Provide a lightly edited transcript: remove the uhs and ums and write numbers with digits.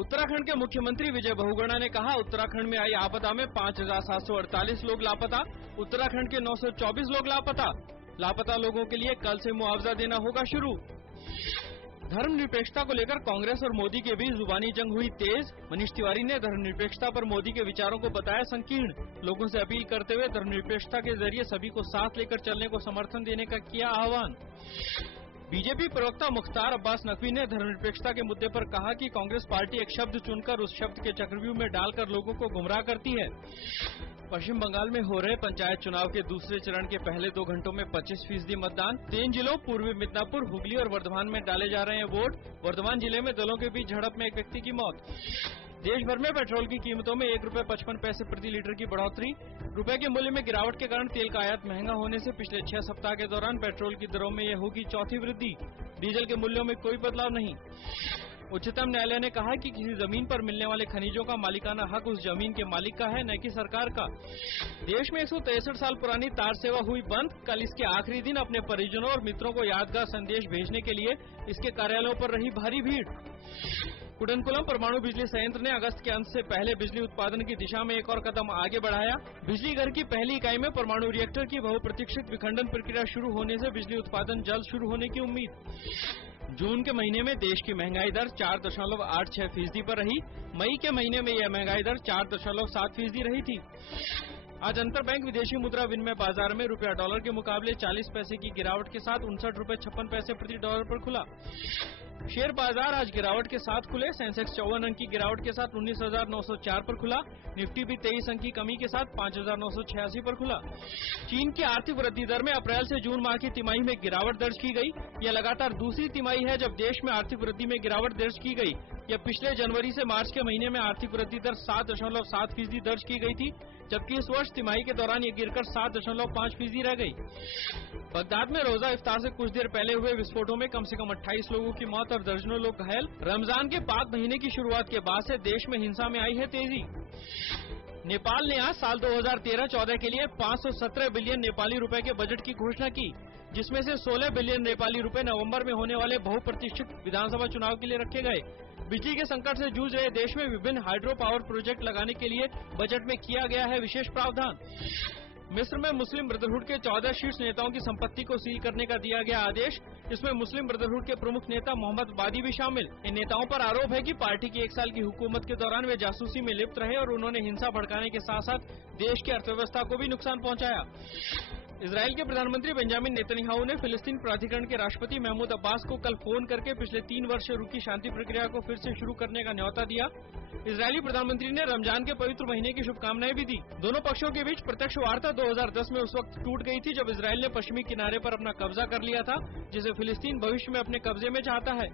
उत्तराखंड के मुख्यमंत्री विजय बहुगुणा ने कहा, उत्तराखंड में आई आपदा में 5,748 लोग लापता। उत्तराखंड के 924 लोग लापता। लापता लोगों के लिए कल से मुआवजा देना होगा शुरू। धर्मनिरपेक्षता को लेकर कांग्रेस और मोदी के बीच जुबानी जंग हुई तेज। मनीष तिवारी ने धर्मनिरपेक्षता पर मोदी के विचारों को बताया संकीर्ण। लोगों से अपील करते हुए धर्मनिरपेक्षता के जरिए सभी को साथ लेकर चलने को समर्थन देने का किया आह्वान। बीजेपी प्रवक्ता मुख्तार अब्बास नकवी ने धर्मनिरपेक्षता के मुद्दे पर कहा कि कांग्रेस पार्टी एक शब्द चुनकर उस शब्द के चक्रव्यूह में डालकर लोगों को गुमराह करती है। पश्चिम बंगाल में हो रहे पंचायत चुनाव के दूसरे चरण के पहले 2 घंटों में 25% मतदान। 3 जिलों पूर्वी मिदनापुर, हुगली और वर्धमान में डाले जा रहे हैं वोट। वर्धमान जिले में दलों के बीच झड़प में एक व्यक्ति की मौत। देश भर में पेट्रोल की कीमतों में ₹1.55 प्रति लीटर की बढ़ोतरी। रुपए के मूल्य में गिरावट के कारण तेल का आयात महंगा होने से पिछले 6 सप्ताह के दौरान पेट्रोल की दरों में यह होगी चौथी वृद्धि। डीजल के मूल्यों में कोई बदलाव नहीं। उच्चतम न्यायालय ने कहा कि किसी जमीन पर मिलने वाले खनिजों का मालिकाना हक उस जमीन के मालिक का है, न कि सरकार का। देश में 163 साल पुरानी तार सेवा हुई बंद। कल इसके आखिरी दिन अपने परिजनों और मित्रों को यादगार संदेश भेजने के लिए इसके कार्यालयों पर रही भारी भीड़। कुडनकुलम परमाणु बिजली संयंत्र ने अगस्त के अंत से पहले बिजली उत्पादन की दिशा में एक और कदम आगे बढ़ाया। बिजली घर की पहली इकाई में परमाणु रिएक्टर की बहुप्रतीक्षित विखंडन प्रक्रिया शुरू होने से बिजली उत्पादन जल्द शुरू होने की उम्मीद। जून के महीने में देश की महंगाई दर 4.86% पर रही। मई के महीने में यह महंगाई दर 4.7% रही थी। आज अंतर बैंक विदेशी मुद्रा विनिमय बाजार में रुपया डॉलर के मुकाबले 40 पैसे की गिरावट के साथ ₹59.56 प्रति डॉलर पर खुला। शेयर बाजार आज गिरावट के साथ खुले। सेंसेक्स 54 अंक की गिरावट के साथ 19,904 पर खुला। निफ्टी भी 23 अंक की कमी के साथ 5,986 पर खुला। चीन की आर्थिक वृद्धि दर में अप्रैल से जून माह की तिमाही में गिरावट दर्ज की गई। यह लगातार दूसरी तिमाही है जब देश में आर्थिक वृद्धि में गिरावट दर्ज की गई। यह पिछले जनवरी से मार्च के महीने में आर्थिक वृद्धि दर 7.7% दर्ज की गई थी, जबकि इस वर्ष तिमाही के दौरान ये गिरकर 7.5% रह गई। बगदाद में रोजा इफ्तार से कुछ देर पहले हुए विस्फोटों में कम से कम 28 लोगों की मौत और दर्जनों लोग घायल। रमजान के पाक महीने की शुरुआत के बाद से देश में हिंसा में आई है तेजी। नेपाल ने आज साल 2013-14 के लिए 517 बिलियन नेपाली रुपए के बजट की घोषणा की, जिसमें से 16 बिलियन नेपाली रुपए नवंबर में होने वाले बहुप्रतीक्षित विधानसभा चुनाव के लिए रखे गए। बिजली के संकट से जूझ रहे देश में विभिन्न हाइड्रो पावर प्रोजेक्ट लगाने के लिए बजट में किया गया है विशेष प्रावधान। मिस्र में मुस्लिम ब्रदरहुड के 14 शीर्ष नेताओं की संपत्ति को सील करने का दिया गया आदेश। इसमें मुस्लिम ब्रदरहुड के प्रमुख नेता मोहम्मद बादी भी शामिल। इन नेताओं पर आरोप है कि पार्टी की 1 साल की हुकूमत के दौरान वे जासूसी में लिप्त रहे और उन्होंने हिंसा भड़काने के साथ साथ देश की अर्थव्यवस्था को भी नुकसान पहुंचाया। इजराइल के प्रधानमंत्री बेंजामिन नेतन्याहू ने फिलिस्तीन प्राधिकरण के राष्ट्रपति महमूद अब्बास को कल फोन करके पिछले 3 वर्ष से रुकी शांति प्रक्रिया को फिर से शुरू करने का न्योता दिया। इजरायली प्रधानमंत्री ने रमजान के पवित्र महीने की शुभकामनाएं भी दी। दोनों पक्षों के बीच प्रत्यक्ष वार्ता 2010 में उस वक्त टूट गई थी जब इजराइल ने पश्चिमी किनारे पर अपना कब्जा कर लिया था, जिसे फिलिस्तीन भविष्य में अपने कब्जे में चाहता है।